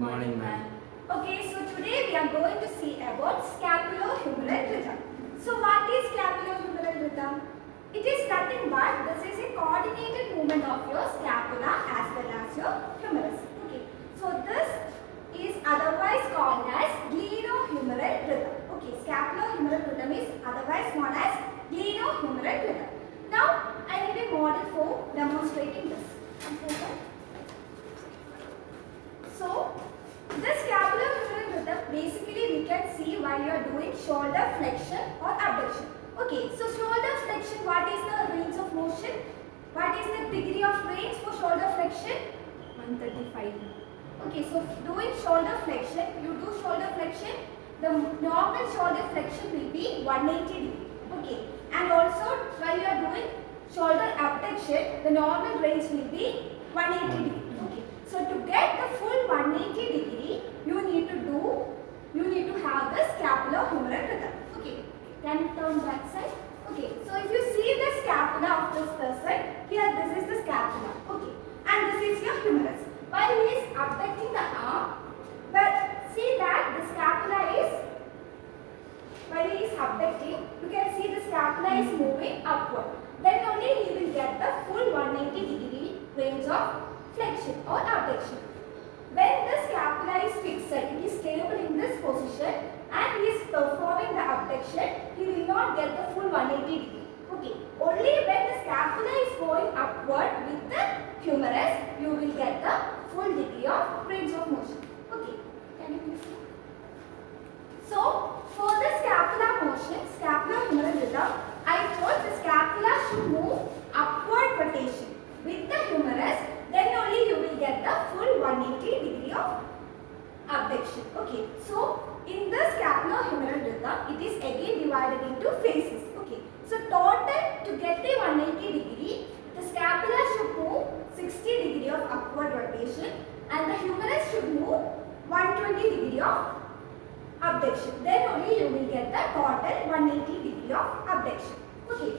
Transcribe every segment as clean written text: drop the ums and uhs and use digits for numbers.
morning, ma'am. Okay, so today we are going to see about scapulohumeral rhythm. So what is scapulohumeral rhythm? It is nothing but this is a coordinated movement of your scapula as well as your humerus. Okay, so this is otherwise called as glenohumeral rhythm. Okay, scapulohumeral rhythm is otherwise known as glenohumeral rhythm. Now I need a model for demonstrating this. So the scapulohumeral rhythm basically we can see while you are doing shoulder flexion or abduction. Okay, so shoulder flexion, what is the range of motion? What is the degree of range for shoulder flexion? 135. Okay, so doing shoulder flexion, you do shoulder flexion, the normal shoulder flexion will be 180 degree. Okay, and also while you are doing shoulder abduction, the normal range will be 180 degree. Okay, so to get the full 180 degree, you need to have the scapulohumeral rhythm. Okay, can you turn back side? Okay, so if you see the scapula of this person, here this is the scapula. Okay, and this is your humerus. While he is abducting the arm, but see that the scapula is, while he is abducting, you can see the scapula is moving upward. Then only he will get the full 180 degree range of flexion or abduction. When the scapula is fixed, it is stable in this position and he is performing the abduction, he will not get the full 180 degree. Okay, only when the scapula is going upward with the humerus, you will get the full degree of range of motion. Okay, can you please see? So, for the scapular motion, scapulohumeral rhythm, I told the scapula should move upward rotation with the humerus, then only you will get the full 180 degree of abduction. Okay, so in the scapulohumeral rhythm, it is again divided into phases. Okay, so total to get a 180 degree, the scapula should move 60 degree of upward rotation and the humerus should move 120 degree of abduction. Then only you will get the total 180 degree of abduction. Okay,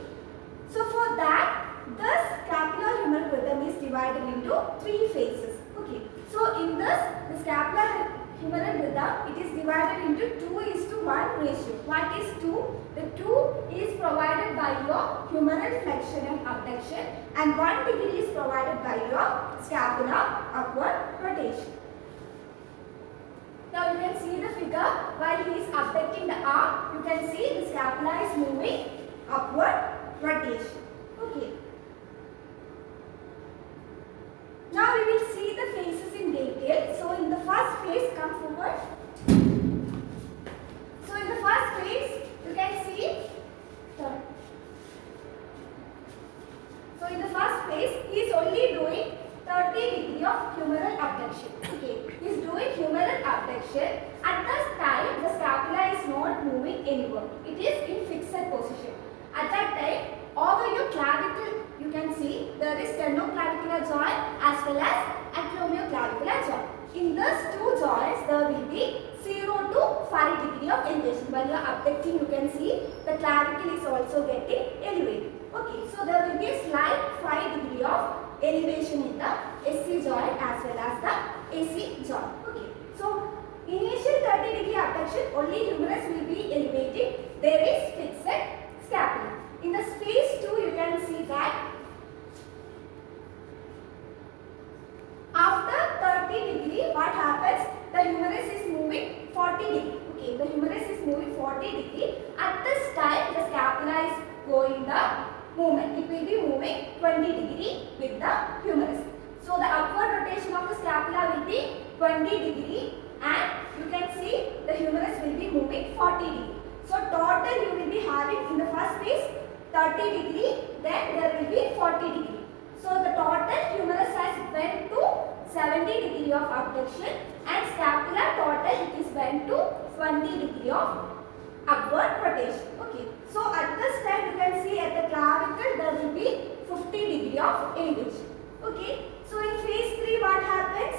so for that, the scapulohumeral rhythm is divided into 3 phases. Okay, so in this, the scapulohumeral rhythm, it is divided into 2:1 ratio. What is 2? The 2 is provided by your humeral flexion and abduction and 1 degree is provided by your scapula upward rotation. Now you can see the figure while he is abducting the arm, you can see the scapula is moving upward rotation. Okay. Now we will see the phases in detail. So in the first phase, come forward. So in the first phase, you can see. So in the first phase, he is only doing 30 degree of humeral abduction. Okay, he is doing humeral abduction. At this time, the scapula is not moving anywhere. It is in fixed position. At that time, over your clavicle, you can see there is sternoclavicular joint as well as acromioclavicular joint. In these 2 joints, there will be 0 to 5 degree of elevation. While you are abducting, you can see the clavicle is also getting elevated. Okay, so there will be a slight 5 degree of elevation in the SC joint as well as the AC joint. Okay, so initial 30 degree abduction, only humerus will be elevated. There is fixed scapula. In the phase 2, you can see that after 30 degree, what happens? The humerus is moving 40 degree. Okay, the humerus is moving 40 degree. At this time, the scapula is going the movement. It will be moving 20 degree with the humerus. So the upward rotation of the scapula will be 20 degree and you can see the humerus will be moving 40 degree. So total you will be having in the first phase 30 degree, then there will be 40 degree. So the total humerus has went to 70 degree of abduction and scapula total it is went to 20 degree of upward rotation. Okay. So at this time you can see at the clavicle there will be 50 degree of elevation. Okay. So in phase 3 what happens?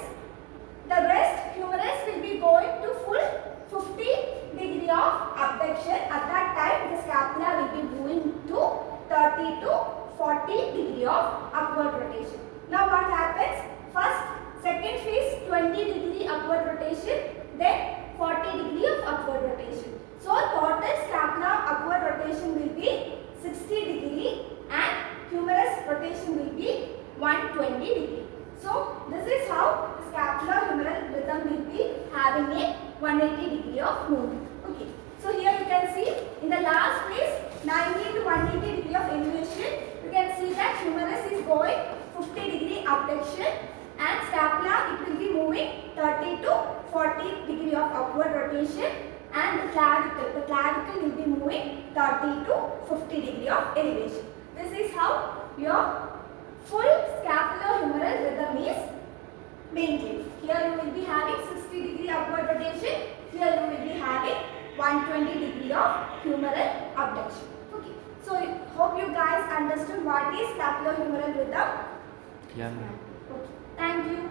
The rest humerus will be going to full 50 degree of abduction. At that time the scapula will be moving to 30 to 40 degree of upward rotation. Now what happens? First, second phase 20 degree upward rotation. upward rotation, and the clavicle will be moving 30 to 50 degree of elevation. This is how your full scapulohumeral rhythm is maintained. Here you will be having 60 degree upward rotation. Here you will be having 120 degree of humeral abduction. Okay. So hope you guys understood what is scapulohumeral rhythm. Yeah, ma'am. Okay. Thank you.